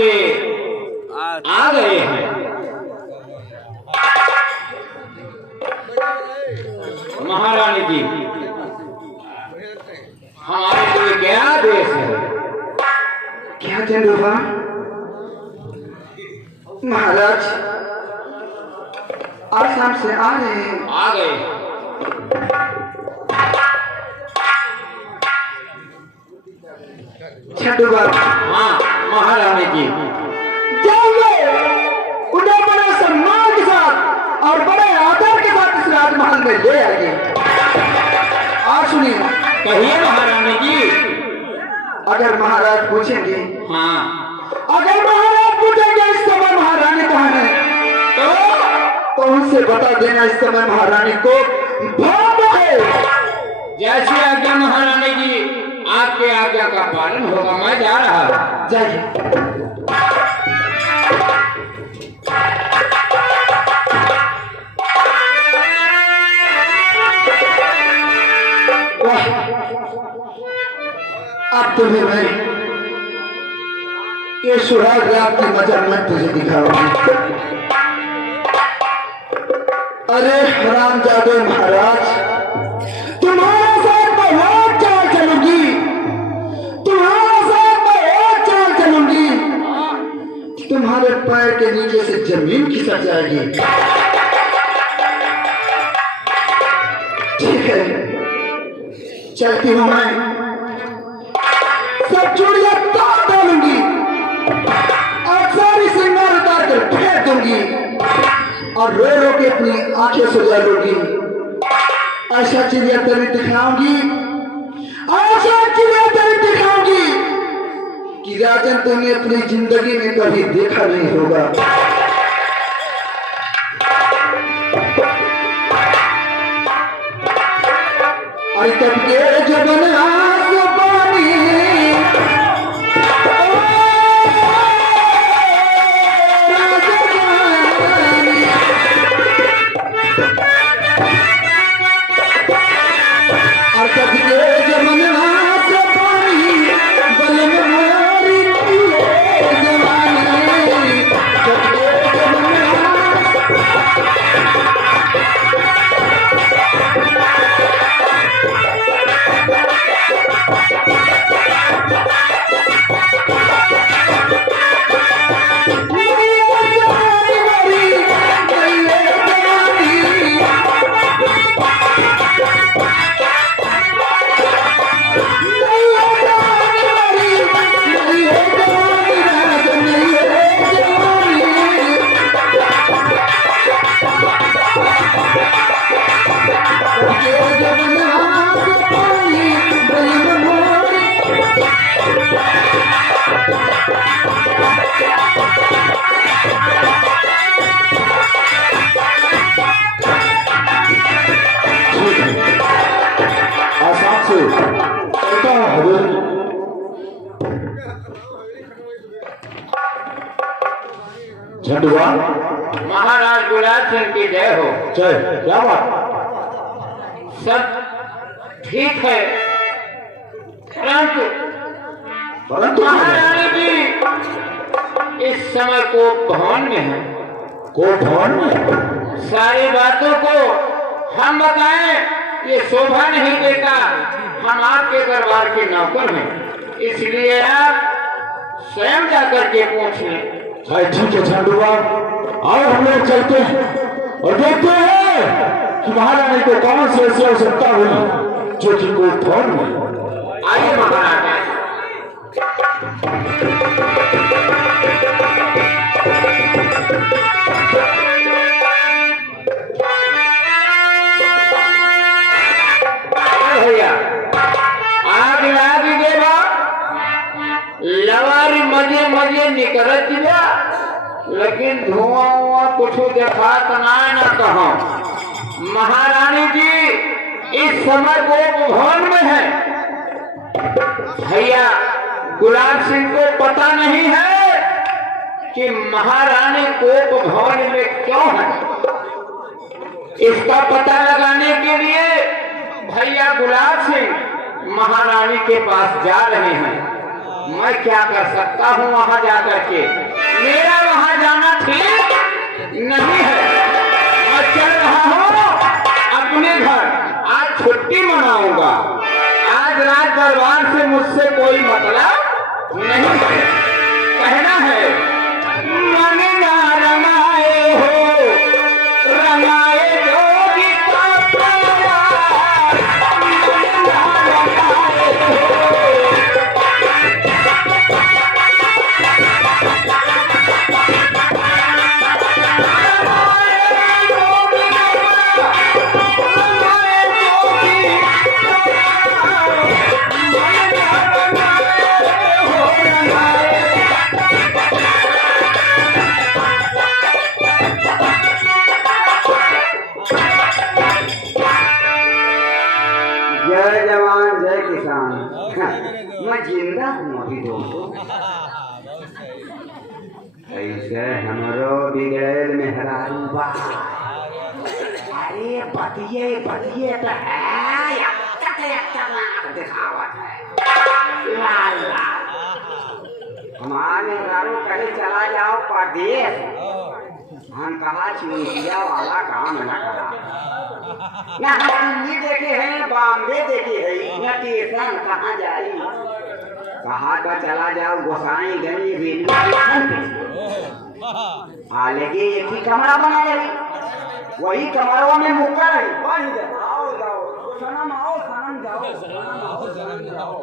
से आ गए हैं। महारानी जी, हमारे लिए क्या आदेश है? क्या चंद्रमा महाराज आसाम से आ रहे हैं। आ गए। छठुआ हाँ महारानी जी, जाइए उन्हें बड़े सम्मान के साथ और बड़े आदर के साथ इस राजमहल में ले आइए। और सुनिए, कहिए महारानी जी। अगर महाराज पूछेंगे, हाँ अगर महाराज पूछेंगे इस समय महारानी कहाँ है, तो उनसे बता देना इस समय महारानी को भाग है। जैसी आज्ञा महारानी जी, आपके आज्ञा का पालन होगा। मैं जा रहा हूँ। जाइए। अब तुम्हें मैं ये सुहाग रात की मजा मैं तुझे दिखाऊंगी। अरे हरामजादे महाराज, तुम्हारे साथ मैं और चाल चलूंगी, तुम्हारे साथ मैं और चाल चलूंगी, तुम्हारे पैर के नीचे से जमीन खिसक जाएगी। ठीक है, चलती हूं मैं। सब चूड़ियां तोड़ डालूंगी और सारी श्रृंगार उतार कर फेंक दूंगी और रो रो के अपनी आंखें सुझा लूंगी। ऐसा चिड़िया तेरी दिखाऊंगी, ऐसा चिड़िया तेरी दिखाऊंगी कि राजन तुमने अपनी जिंदगी में कभी देखा नहीं होगा। और तब के जबन झंडुआ महाराज गुलाब सिंह की जय हो। जय। क्या बात? सब ठीक है, परंतु महारानी जी इस समय कोप भवन में है। कोप भवन में सारी बातों को हम बताएं, ये शोभा नहीं देता। हम आपके दरबार के नौकर हैं, इसलिए आप स्वयं जाकर के पूछ लें। ठीक है झंडुआ, और हम लोग चलते हैं और देखते हैं कि महारानी को कौन से ऐसी आवश्यकता हुई जो कि कोई भवन में। आइए महाराज। भैया आग लाग देवा, लवारी मजे मजे निकलत दिया, लेकिन धुआं हुआ कुछ देखा ना कहो। महारानी जी इस समय कोप भवन में है। भैया गुलाब सिंह को पता नहीं है कि महारानी कोप भवन में क्यों है। इसका पता लगाने के लिए भैया गुलाब सिंह महारानी के पास जा रहे हैं। मैं क्या कर सकता हूँ वहां जाकर के? मेरा वहां जाना ठीक नहीं है। मैं चल रहा हूँ अपने घर। आज छुट्टी मनाऊंगा। आज रात दरबार से मुझसे कोई मतलब नहीं है। कहना है मन ना रंगाए हो, रंगाए जोगी का प्यार, मन ना रंगाए हो। जय जवान जय किसान। मैं जिंदा हूँ अभी दोस्तों। ऐसे हमरो बिगड़ेल मेहरारू बा। अरे बतिये बतिये तो है, अच्छा नाक दिखावत है। लाल लाल हमारे मेहरारू कहीं चला जाओ परदेश, हम कहा चुनिया वाला काम न करा। न हम दिल्ली देखे हैं, बॉम्बे देखे हैं, न टेशन कहाँ जाई। कहा का चला जाओ गोसाई गली रेलवे स्टेशन पे। हालांकि एक ही कमरा बना ले, वही कमरों में मुक्का है। आओ जाओ सनम, आओ सनम जाओ, सनम आओ सनम जाओ।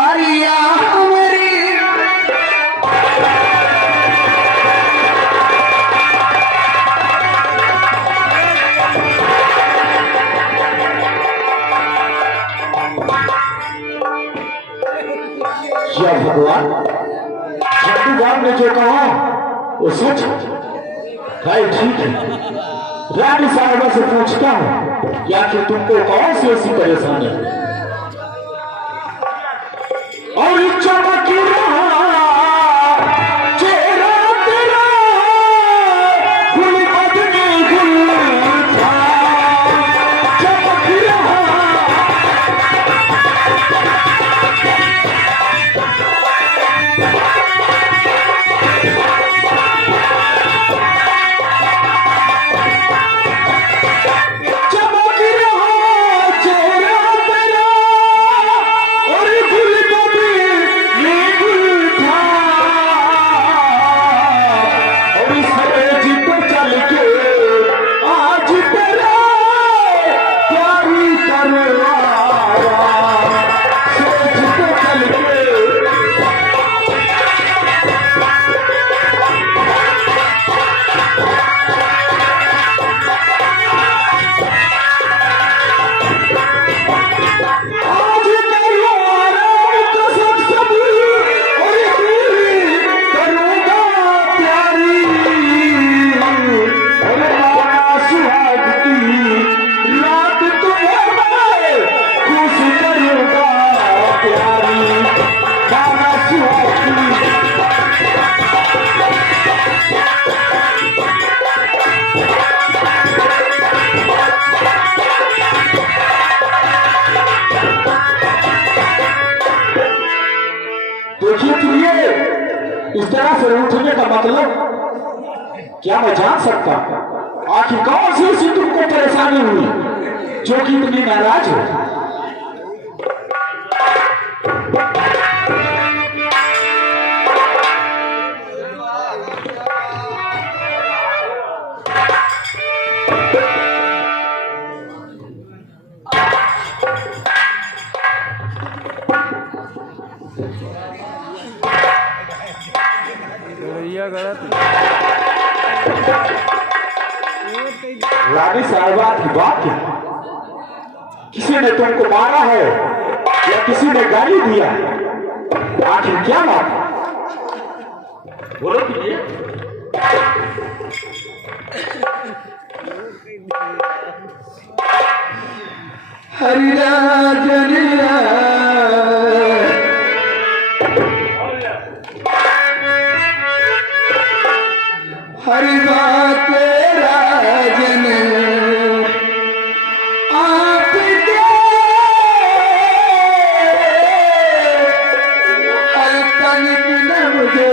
अरिया हमारी क्या भगवान, भगवान ने जो कहा वो सच है, ठीक है। रानी साहिबा से पूछता हूँ कि आखिर तुमको कौन सी ऐसी परेशानी है? और चमक रहा चेहरा तेरा, गुल बदने गुल था, चमक रहा। इस तरह से उठने का मतलब क्या मैं जान सकता हूं आखिर कौन सी ऐसी तुमको परेशानी हुई जो कि इतनी नाराज हो? रानी साहिबा की बात है, किसी ने तुमको मारा है या किसी ने गाली दिया, आखिर क्या बात है? बोलो कीजिए। हरिराज हर बात राजन आपके हर तनिक न मुझे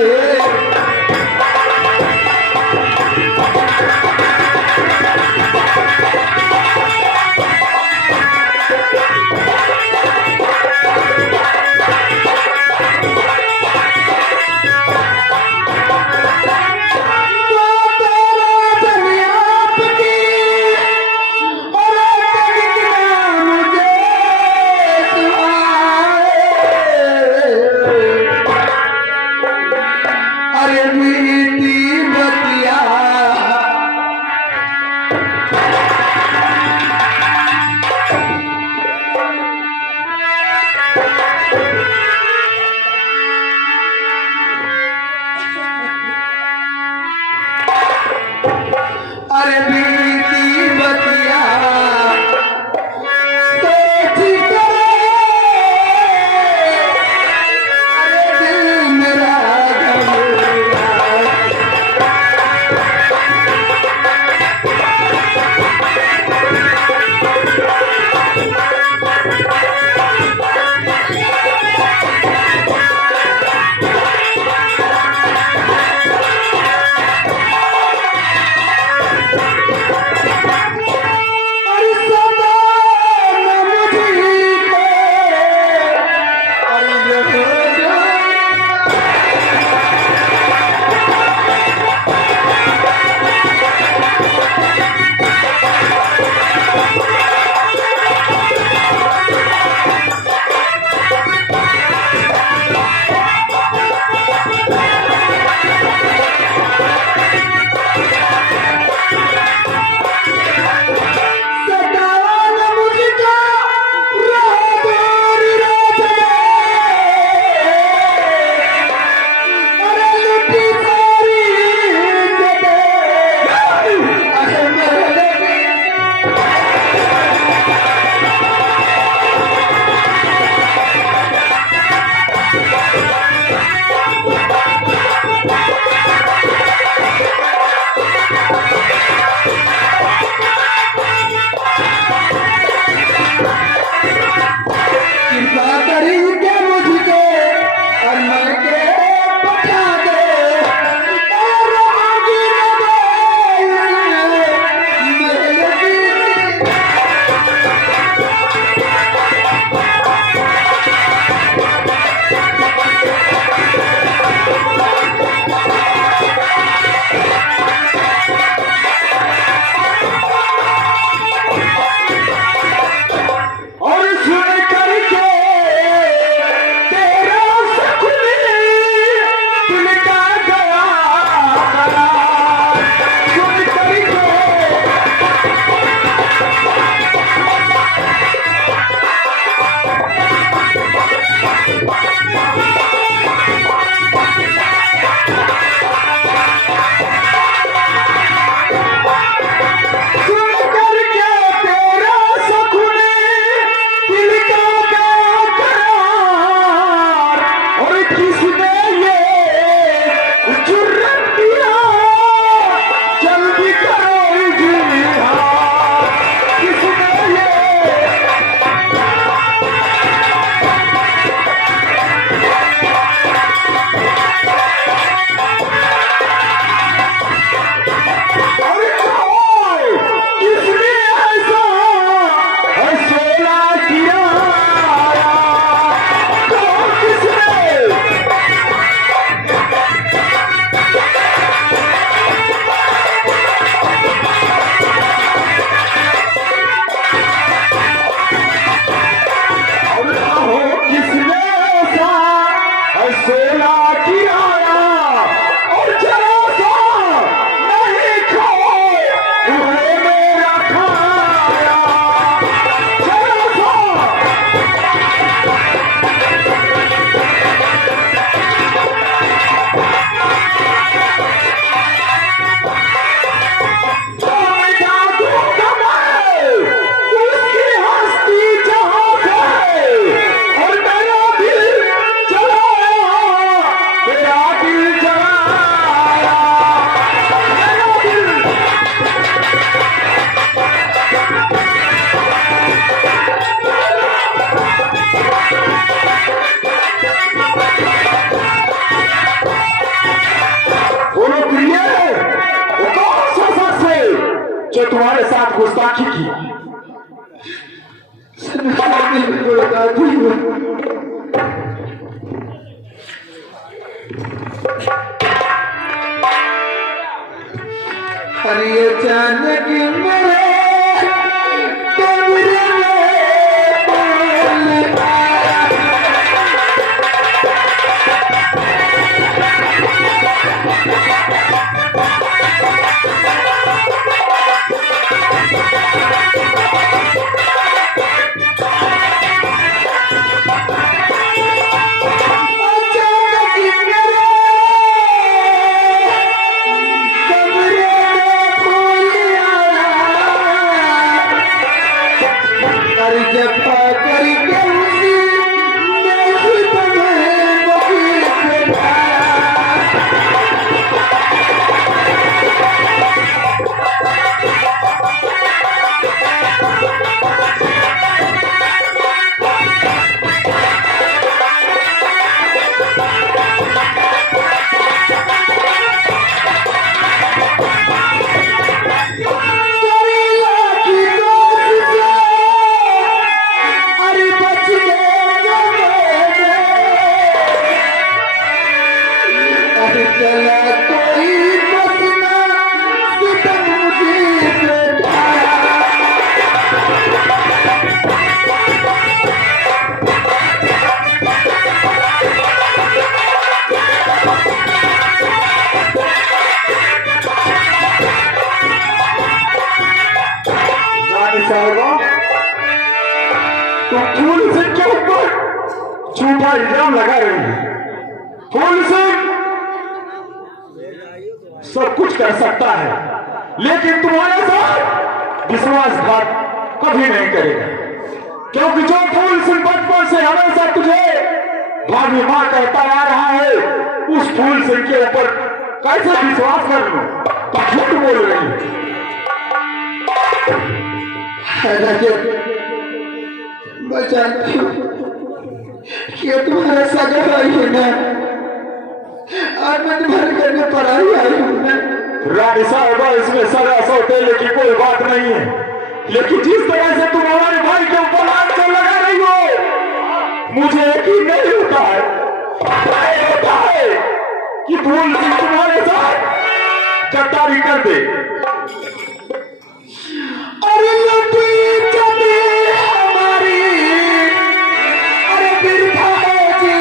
गुस्ताखी की। अरे अचानक मेरे कमरे में बोल आया। तो फूल सिंह के ऊपर झूठा इल्जाम लगा रही है। फूल सिंह सब कुछ कर सकता है, लेकिन तुम्हारे साथ विश्वासघात कभी नहीं करेगा, क्योंकि जो फूल सिंह बचपन से हमेशा तुझे भाभी मां कहता आ रहा है, उस फूल सिंह के ऊपर कैसे विश्वास कर लूं? तो झूठ बोल रही है। मैं जानती हूँ कि ये तुम्हारा सगा भाई है ना, और मैं तुम्हारे घर में पढ़ाई आई हूँ ना। रानी साहबा, इसमें सगा सौतेले की कोई बात नहीं है, लेकिन जिस तरह से तुम हमारे भाई के ऊपर हाथ से लगा रही हो, मुझे यकीन नहीं होता है कि फूल सिंह तुम्हारे साथ गद्दारी कर दे। अरे लुटी चली हमारी, अरे बिरथा जी,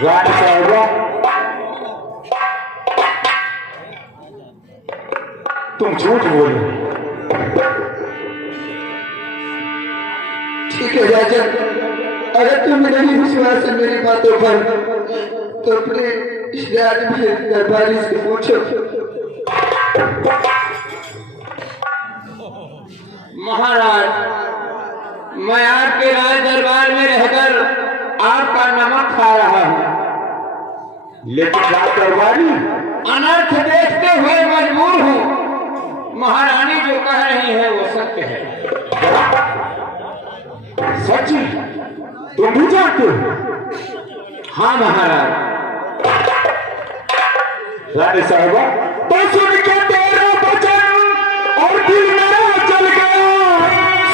रानी साहबा, तुम झूठ बोल रहे हो। ठीक है राजा, अगर तुम नहीं विश्वास है मेरी बातों पर, तो अपने इस राज में दरबारी से पूछो। महाराज, मैं आपके राज दरबार में रहकर आपका नमक खा रहा हूँ, लेकिन राज दरबारी, अनर्थ देखते हुए मजबूर हूँ। महारानी जो कह रही है वो सत्य है। सच? तुम भी जानते हो? हाँ महाराज। रानी साहबा, तो सुन के तेरा वचन और दिल मेरा जल गया,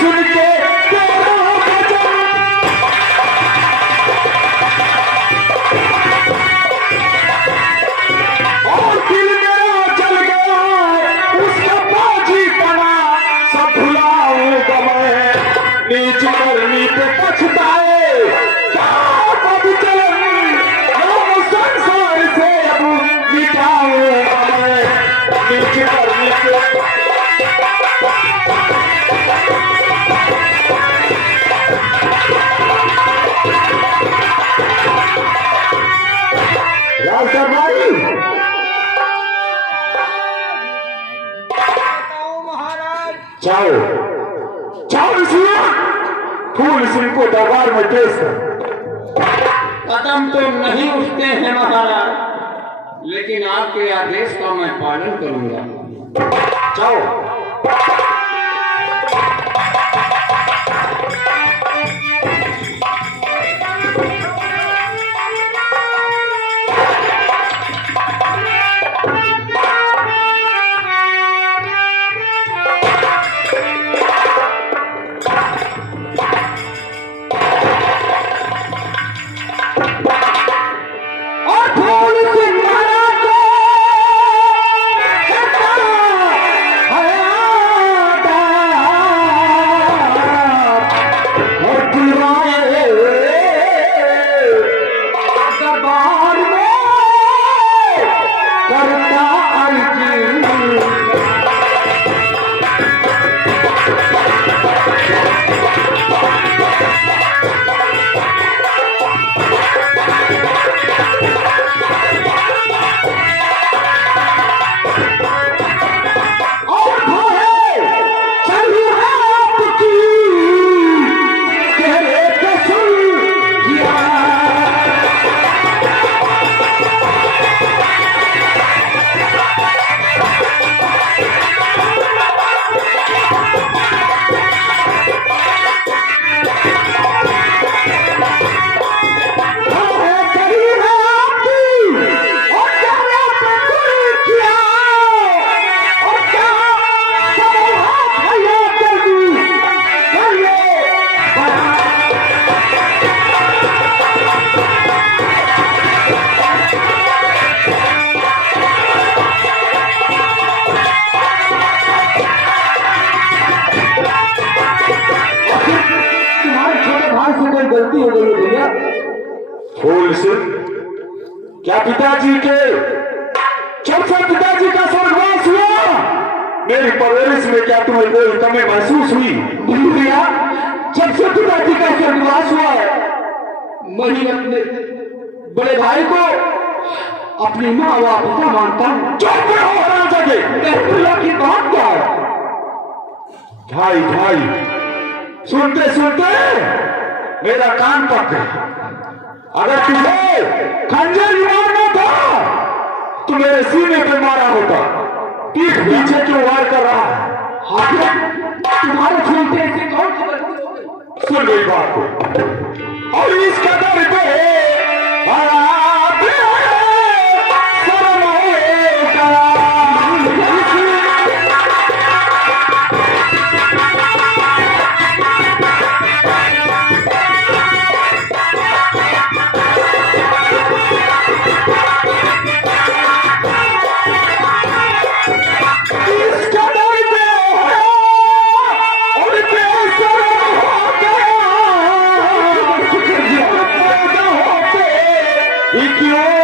सुन के तेरा वचन और दिल मेरा जल गया, उसका बाजी पड़ा जाओ जाओ ऋषिया, फूल सिंह को दरबार में पेश कर। कदम तो नहीं उठते हैं महाराज, लेकिन आपके आदेश का मैं पालन करूंगा। जाओ। गलती हो गई भैया। फूल सिंह, क्या पिताजी के जब से पिताजी का स्वर्गवास हुआ, मेरी परवरिश में क्या तुम्हें कोई कमी महसूस हुई? नहीं भैया, जब से पिताजी का स्वर्गवास हुआ है, मैं ही अपने बड़े भाई को अपनी माँ व पिता मानता हूँ। चुप रहो हरामजादे। भैया की बात क्या है? भाई भाई, सुनते सुनते मेरा कान पक गया। अगर तुझे खंजर मारना था तो मेरे सीने पे मारा होता। पीठ पीछे क्यों वार कर रहा है? तुम्हारे सुनते से कौन सुन गई बात को, और इस कदर पे क्यों